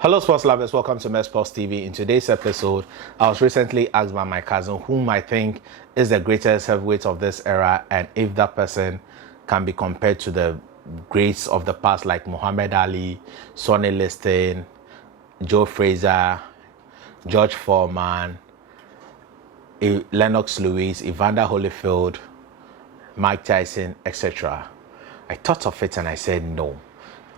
Hello sports lovers, welcome to Sports TV. In today's episode, I was recently asked by my cousin whom I think is the greatest heavyweight of this era and if that person can be compared to the greats of the past like Muhammad Ali, Sonny Liston, Joe Frazier, George Foreman, Lennox Lewis, Evander Holyfield, Mike Tyson, etc. I thought of it and I said no.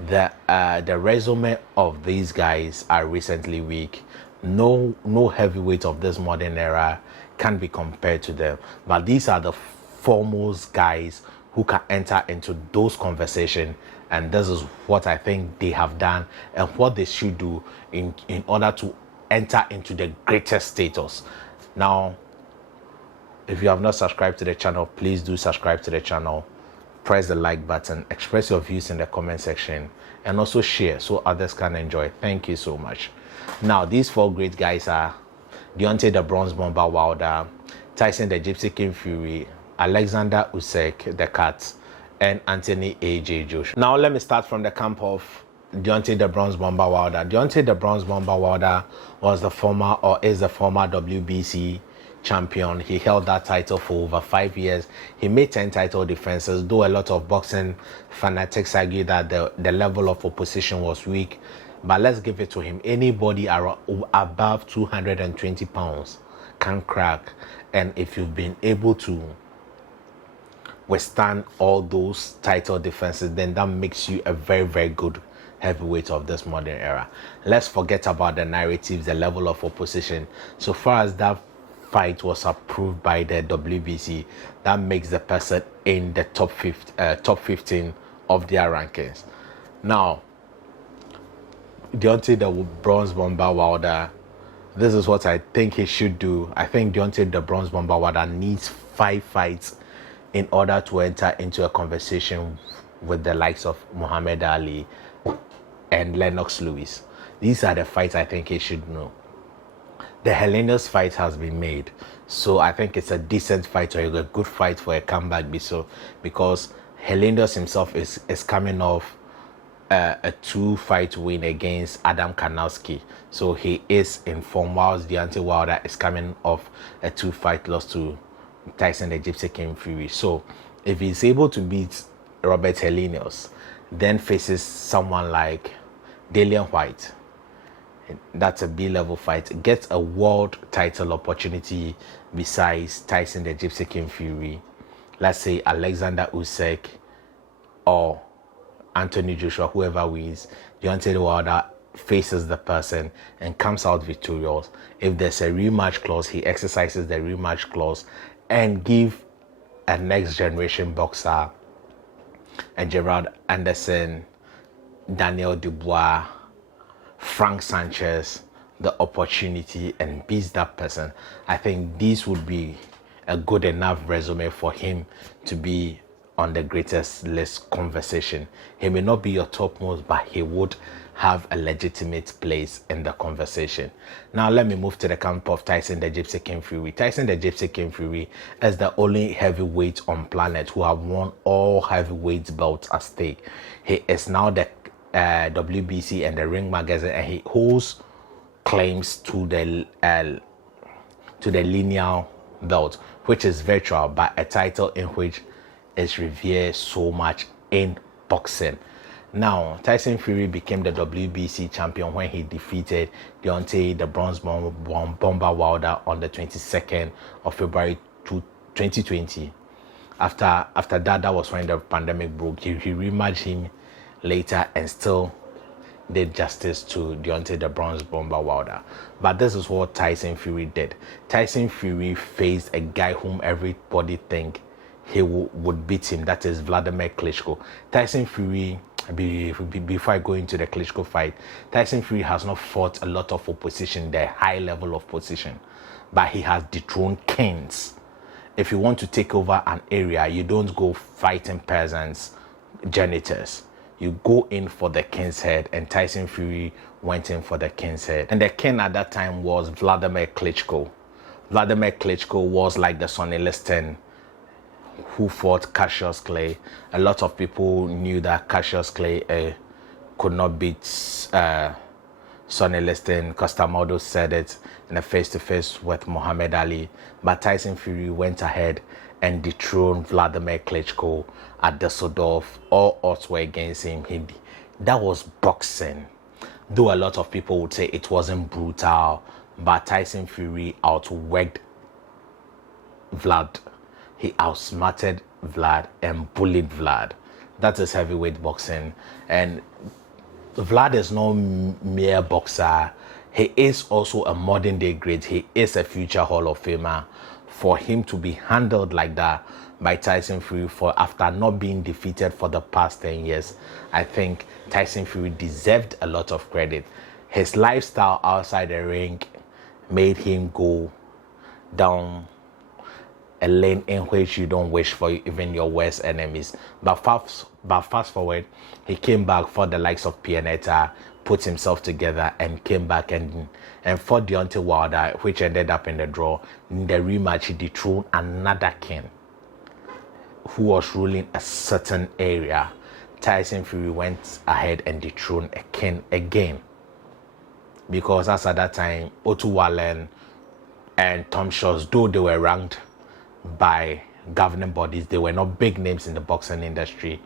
The resume of these guys are recently weak. No heavyweight of this modern era can be compared to them. But these are the foremost guys who can enter into those conversations, and this is what I think they have done and what they should do in order to enter into the greatest status. Now, if you have not subscribed to the channel, please do subscribe to the channel. Press the like button, express your views in the comment section, and also share so others can enjoy. Thank you so much. Now, these four great guys are Deontay the Bronze Bomber Wilder, Tyson the Gypsy King Fury, Oleksandr Usyk the Cat, and Anthony A.J. Joshua. Now, let me start from the camp of Deontay the Bronze Bomber Wilder. Deontay the Bronze Bomber Wilder was the former WBC champion. He held that title for over 5 years. He made 10 title defenses, though a lot of boxing fanatics argue that the level of opposition was weak. But let's give it to him. Anybody above 220 pounds can crack. And if you've been able to withstand all those title defenses, then that makes you a very, very good heavyweight of this modern era. Let's forget about the narratives, the level of opposition. So far as that fight was approved by the WBC, that makes the person in the top 15 of their rankings. Now, Deontay the Bronze Bomber Wilder, this is what I think he should do. I think Deontay the Bronze Bomber Wilder needs 5 fights in order to enter into a conversation with the likes of Muhammad Ali and Lennox Lewis. These are the fights I think he should know. The Helena's fight has been made, so I think it's a decent fight or a good fight for a comeback. Because Helena's himself is coming off a 2-fight win against Adam Kanowski, so he is in form, whilst Deontay Wilder is coming off a 2-fight loss to Tyson the Gypsy King Fury. So if he's able to beat Robert Helena's, then faces someone like Dillian White, that's a B-level fight, gets a world title opportunity besides Tyson the Gypsy King Fury, let's say Oleksandr Usyk or Anthony Joshua, whoever wins, Deontay Wilder faces the person and comes out victorious. If there's a rematch clause, he exercises the rematch clause and give a next generation boxer, a Gerald Anderson, Daniel Dubois, Frank Sanchez, the opportunity and beats that person. I think this would be a good enough resume for him to be on the greatest list conversation. He may not be your topmost, but he would have a legitimate place in the conversation. Now let me move to the camp of Tyson the Gypsy King Fury. Tyson the Gypsy King Fury is the only heavyweight on planet who have won all heavyweight belts at stake. He is now the WBC and the Ring Magazine, and he holds claims to the lineal belt, which is virtual, but a title in which is revered so much in boxing. Now, Tyson Fury became the WBC champion when he defeated Deontay the Bronze Bomber Wilder on the 22nd of February 2020. After that was when the pandemic broke. He rematched him later and still did justice to Deontay the Bronze Bomber Wilder. But this is what Tyson Fury did. Tyson Fury faced a guy whom everybody think he would beat him, that is Vladimir Klitschko. Tyson Fury, before I go into the Klitschko fight, Tyson Fury has not fought a lot of opposition, the high level of opposition, but he has dethroned kings. If you want to take over an area, you don't go fighting peasants, janitors. You go in for the king's head, and Tyson Fury went in for the king's head. And the king at that time was Vladimir Klitschko. Vladimir Klitschko was like the Sonny Liston who fought Cassius Clay. A lot of people knew that Cassius Clay could not beat Sonny Liston, Costamado said it in a face-to-face with Muhammad Ali, but Tyson Fury went ahead and dethroned Vladimir Klitschko at Düsseldorf. All odds were against him. That was boxing. Though a lot of people would say it wasn't brutal, but Tyson Fury outworked Vlad. He outsmarted Vlad and bullied Vlad. That is heavyweight boxing. And Vlad is no mere boxer. He is also a modern day great. He is a future Hall of Famer. For him to be handled like that by Tyson Fury after not being defeated for the past 10 years, I think Tyson Fury deserved a lot of credit. His lifestyle outside the ring made him go down a lane in which you don't wish for even your worst enemies. But fast forward, he came back for the likes of Pianeta, put himself together and came back and fought Deontay Wilder, which ended up in the draw. In the rematch, he dethroned another king who was ruling a certain area. Tyson Fury went ahead and dethroned a king again. Because as at that time, Otto Wallen and Tom Shores, though they were ranked by governing bodies, they were not big names in the boxing industry.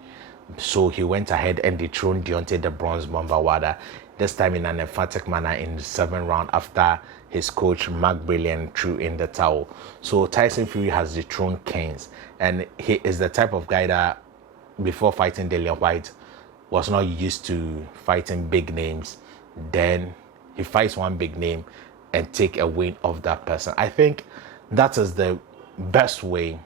So he went ahead and dethroned Deontay the Bronze Bomber Wilder, this time in an emphatic manner in the 7th round after his coach Mark Brilliant threw in the towel. So Tyson Fury has dethroned kings, and he is the type of guy that before fighting Dillian White was not used to fighting big names. Then he fights one big name and take a win off that person. I think that is the best way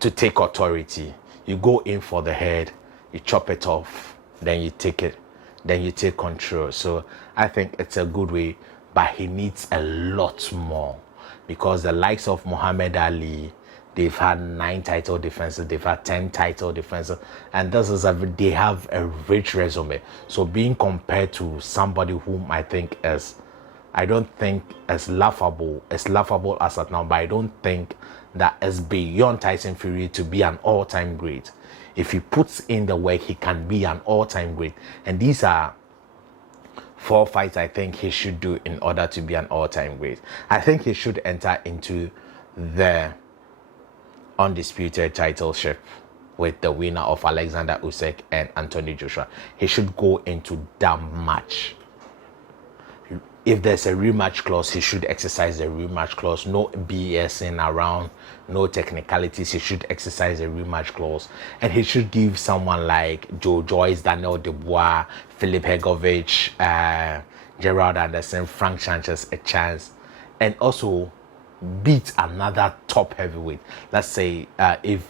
to take authority. You go in for the head, you chop it off, then you take it, then you take control. So I think it's a good way, but he needs a lot more, because the likes of Muhammad Ali, they've had 9 title defenses, they've had 10 title defenses, and they have a rich resume. So being compared to somebody whom I don't think as laughable as at now, but I don't think that is beyond Tyson Fury to be an all-time great. If he puts in the work, he can be an all-time great. And these are 4 fights I think he should do in order to be an all-time great. I think he should enter into the undisputed titleship with the winner of Oleksandr Usyk and Anthony Joshua. He should go into that match. If there's a rematch clause, he should exercise the rematch clause. No BSing around, no technicalities. He should exercise the rematch clause. And he should give someone like Joe Joyce, Daniel Dubois, Filip Hegovic, Gerald Anderson, Frank Sanchez a chance. And also beat another top heavyweight. Let's say if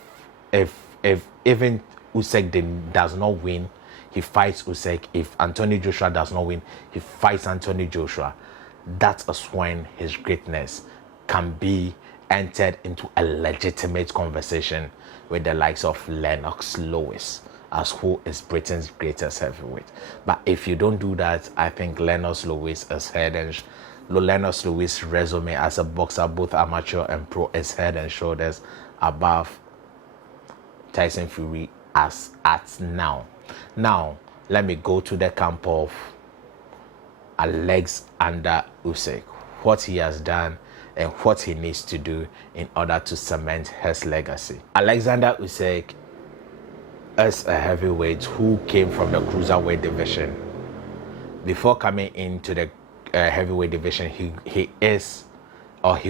even Usyk does not win, he fights Usyk. If Anthony Joshua does not win, he fights Anthony Joshua. That is when his greatness can be entered into a legitimate conversation with the likes of Lennox Lewis, as who is Britain's greatest heavyweight. But if you don't do that, I think Lennox Lewis is Lennox Lewis' resume as a boxer, both amateur and pro, is head and shoulders above Tyson Fury as at now. Now, let me go to the camp of Oleksandr Usyk, what he has done and what he needs to do in order to cement his legacy. Oleksandr Usyk is a heavyweight who came from the cruiserweight division. Before coming into the heavyweight division, he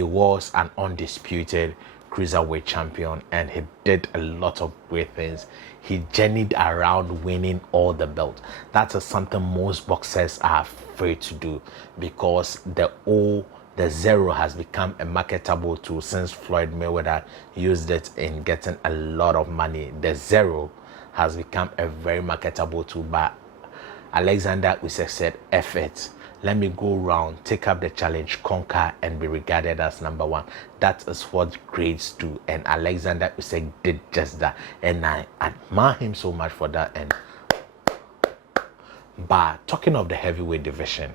was an undisputed cruiserweight champion, and he did a lot of great things. He journeyed around winning all the belts. That is something most boxers are afraid to do, because the zero has become a marketable tool since Floyd Mayweather used it in getting a lot of money. The zero has become a very marketable tool, but Oleksandr Usyk said, F it. Let me go round, take up the challenge, conquer, and be regarded as number one. That is what greats do, and Oleksandr Usyk did just that, and I admire him so much for that. And but talking of the heavyweight division,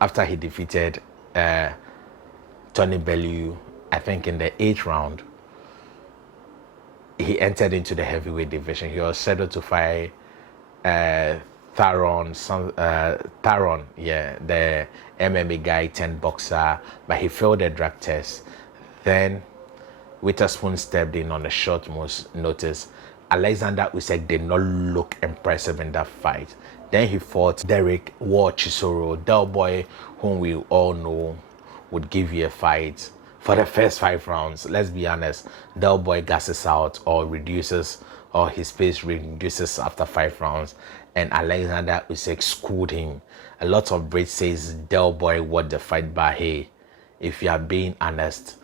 after he defeated Tony Bellew, I think in the 8th round, he entered into the heavyweight division. He was scheduled to fight Tharon, yeah, the MMA guy, 10 boxer, but he failed the drug test. Then Witherspoon stepped in on a short notice. Oleksandr Usyk did not look impressive in that fight. Then he fought Derek War Chisoro, Del Boy, whom we all know would give you a fight. For the first 5 rounds, let's be honest, Del Boy gasses out or reduces, or his pace reduces after 5 rounds, and Oleksandr Usyk schooled him. A lot of Brits says Del Boy won the fight, but hey, if you are being honest,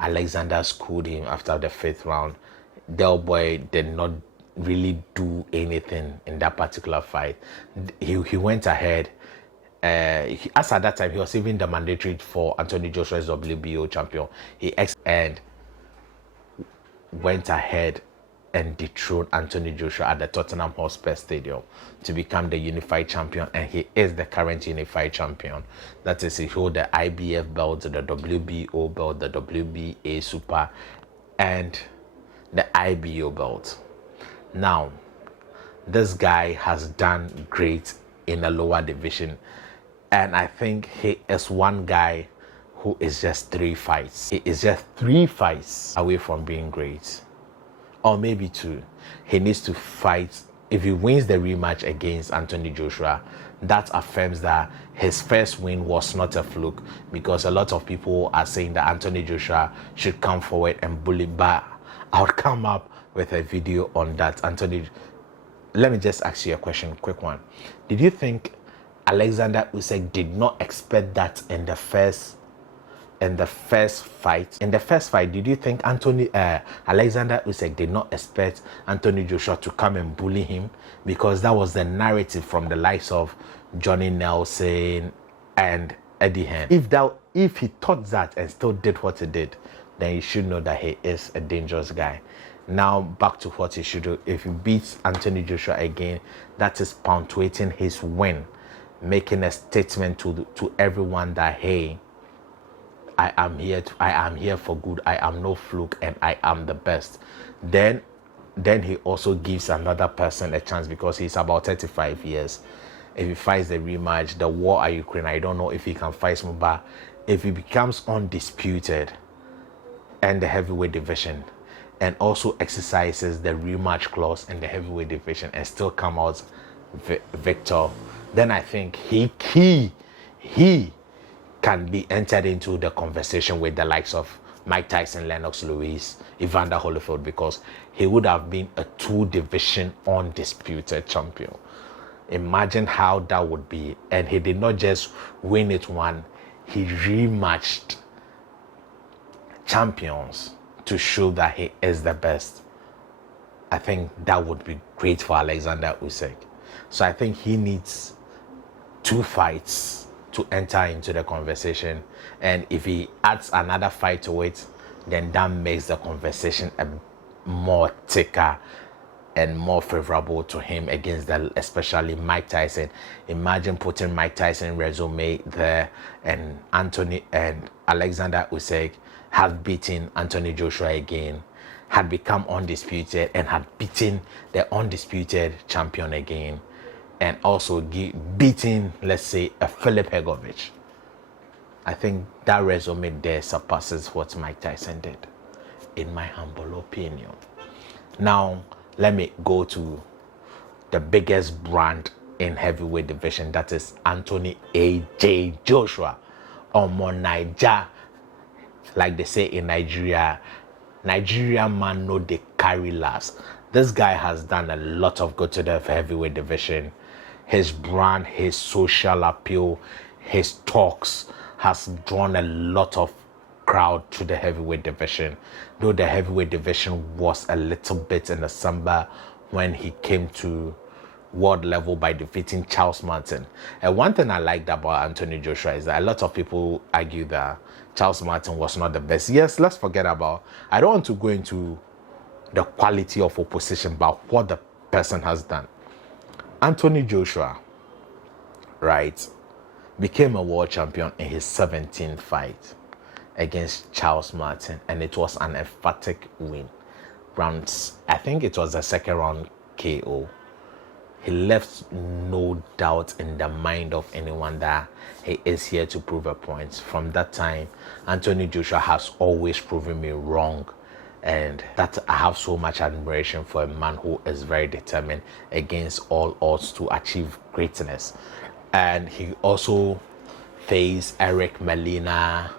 Oleksandr schooled him after the 5th round. Del Boy did not really do anything in that particular fight. He went ahead. As at that time, he was even the mandatory for Anthony Joshua's WBO champion. And went ahead and dethroned Anthony Joshua at the Tottenham Hotspur Stadium to become the unified champion, and he is the current unified champion. That is, he holds the IBF belt, the WBO belt, the WBA Super, and the IBO belt. Now, this guy has done great in the lower division, and I think he is one guy who is just 3 fights. He is just 3 fights away from being great, or maybe 2. He needs to fight. If he wins the rematch against Anthony Joshua, that affirms that his first win was not a fluke, because a lot of people are saying that Anthony Joshua should come forward and bully, but I'll come up with a video on that. Let me just ask you a question, quick one. Did you think Oleksandr Usyk did not expect that in the first fight? In the first fight, did you think Oleksandr Usyk did not expect Anthony Joshua to come and bully him? Because that was the narrative from the likes of Johnny Nelson and Eddie Hearn. If he thought that and still did what he did, then you should know that he is a dangerous guy. Now back to what he should do. If he beats Anthony Joshua again, that is punctuating his win, making a statement to everyone that, hey, I am here for good. I am no fluke, and I am the best. Then he also gives another person a chance, because he's about 35 years. If he fights the rematch, the war at Ukraine, I don't know if he can fight more, but if he becomes undisputed in the heavyweight division, and also exercises the rematch clause in the heavyweight division and still come out victor, then I think he can be entered into the conversation with the likes of Mike Tyson, Lennox Lewis, Evander Holyfield, because he would have been a 2-division undisputed champion. Imagine how that would be. And he did not just win it one, he rematched champions to show that he is the best. I think that would be great for Oleksandr Usyk. So I think he needs 2 fights to enter into the conversation, and if he adds another fight to it, then that makes the conversation a more thicker and more favorable to him against especially Mike Tyson. Imagine putting Mike Tyson resume there, and Oleksandr Usyk had beaten Anthony Joshua again, had become undisputed, and had beaten the undisputed champion again, and also beating, let's say, a Filip Hrgovic. I think that resume there surpasses what Mike Tyson did, in my humble opinion. Now, let me go to the biggest brand in heavyweight division, that is Anthony A.J. Joshua. Omo Naija, like they say in Nigeria, Nigerian man know they carry last. This guy has done a lot of good to the heavyweight division. His brand, his social appeal, his talks has drawn a lot of crowd to the heavyweight division. Though the heavyweight division was a little bit in the slumber when he came to world level by defeating Charles Martin. And one thing I liked about Anthony Joshua is that a lot of people argue that Charles Martin was not the best. Yes, let's forget about, I don't want to go into the quality of opposition, but what the person has done. Anthony Joshua, right, became a world champion in his 17th fight against Charles Martin, and it was an emphatic win. I think it was the second round KO. he left no doubt in the mind of anyone that he is here to prove a point. From that time, Anthony Joshua has always proven me wrong, and that I have so much admiration for a man who is very determined against all odds to achieve greatness. And he also faced Eric Melina,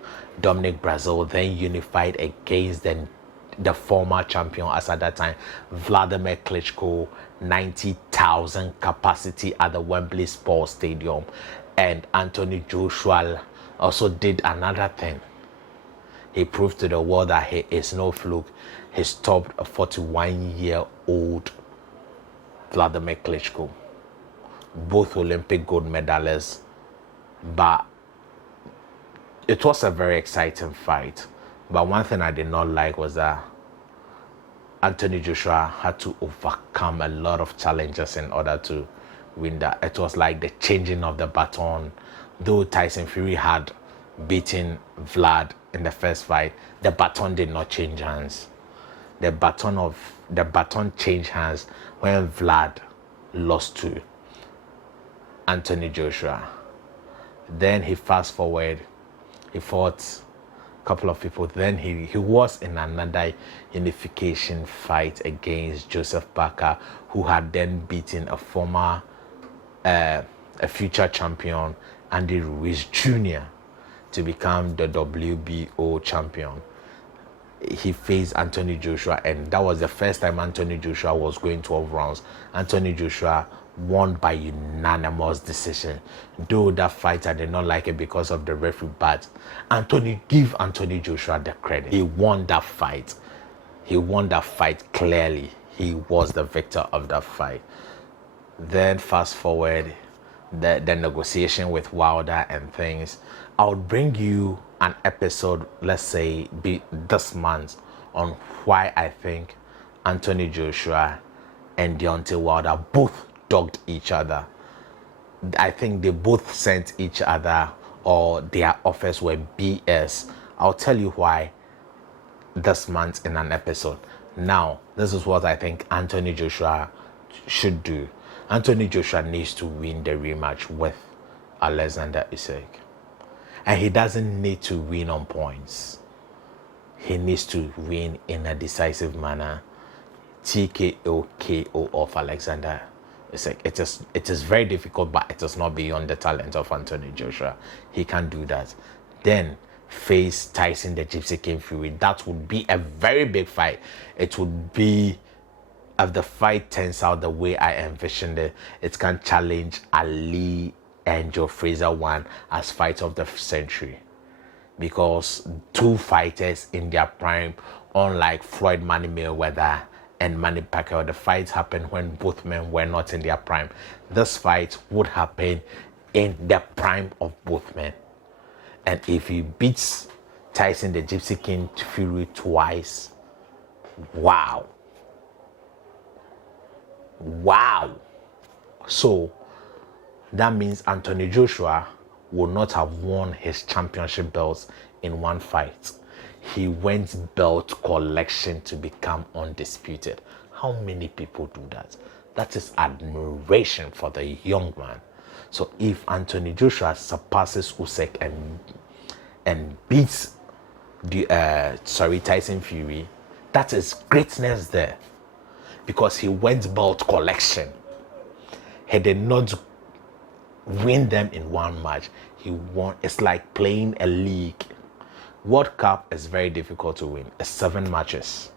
Dominic Brazil, then unified against the former champion as at that time, Vladimir Klitschko, 90,000 capacity at the Wembley Sports Stadium. And Anthony Joshua also did another thing. He proved to the world that he is no fluke. He stopped a 41-year-old Vladimir Klitschko, both Olympic gold medalists. But it was a very exciting fight. But one thing I did not like was that Anthony Joshua had to overcome a lot of challenges in order to win that. It was like the changing of the baton. Though Tyson Fury had beaten Vlad in the first fight, the baton did not change hands. The baton changed hands when Vlad lost to Anthony Joshua. Then he fast forward, he fought couple of people. Then he was in another unification fight against Joseph Parker, who had then beaten a former a future champion, Andy Ruiz Jr., to become the WBO champion. He faced Anthony Joshua, and that was the first time Anthony Joshua was going 12 rounds. Anthony Joshua won by unanimous decision. Though that fight I did not like it because of the referee, but give Anthony Joshua the credit. He won that fight. He won that fight clearly. He was the victor of that fight. Then fast forward, the negotiation with Wilder and things. I'll bring you an episode, let's say this month, on why I think Anthony Joshua and Deontay Wilder both dogged each other. I think they both sent each other, or their offers were BS. I'll tell you why this month in an episode. Now, this is what I think Anthony Joshua should do. Anthony Joshua needs to win the rematch with Oleksandr Usyk. And he doesn't need to win on points. He needs to win in a decisive manner. TKO, KO of Oleksandr. It is very difficult, but it is not beyond the talent of Anthony Joshua. He can do that. Then face Tyson the Gypsy King Fury. That would be a very big fight. It would be, if the fight turns out the way I envisioned it, it can challenge Ali and Joe Frazier one as fight of the century. Because two fighters in their prime, unlike Floyd Money Mayweather and Manny Pacquiao, the fight happened when both men were not in their prime. This fight would happen in the prime of both men. And if he beats Tyson the Gypsy King Fury twice, wow. So that means Anthony Joshua would not have won his championship belts in one fight. He went belt collection to become undisputed. How many people do that? That is admiration for the young man. So if Anthony Joshua surpasses Usyk and beats Tyson Fury, that is greatness there. Because he went belt collection. He did not win them in one match. He won. It's like playing a league. World Cup is very difficult to win. It's 7 matches.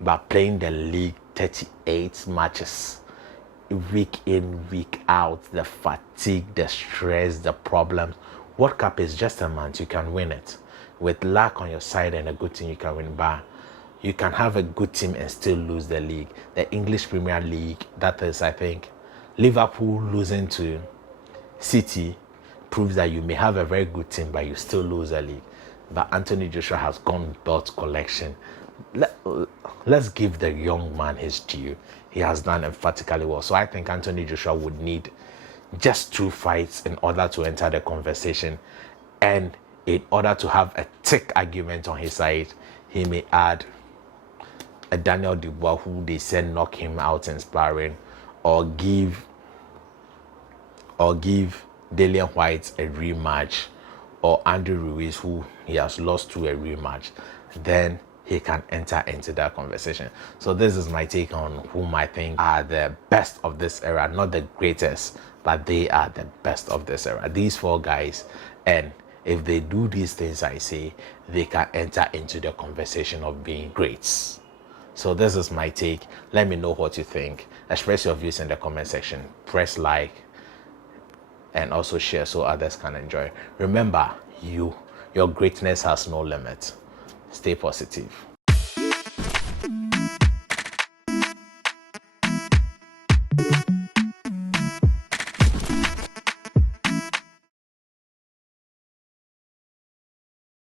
But playing the league, 38 matches. Week in, week out, the fatigue, the stress, the problems. World Cup is just a month. You can win it. With luck on your side and a good team, you can win. But you can have a good team and still lose the league. The English Premier League, that is, I think, Liverpool losing to City proves that you may have a very good team, but you still lose the league. But Anthony Joshua has gone belt collection. Let's give the young man his due. He has done emphatically well. So I think Anthony Joshua would need just 2 fights in order to enter the conversation. And in order to have a thick argument on his side, he may add a Daniel Dubois, who they said knock him out in sparring, or give Dillian White a rematch, or Andy Ruiz, who he has lost to, a rematch, then he can enter into that conversation. So this is my take on whom I think are the best of this era, not the greatest, but they are the best of this era. These 4 guys, and if they do these things I say, they can enter into the conversation of being greats. So this is my take. Let me know what you think. Express your views in the comment section. Press like and also share so others can enjoy. Remember, your greatness has no limit. Stay positive.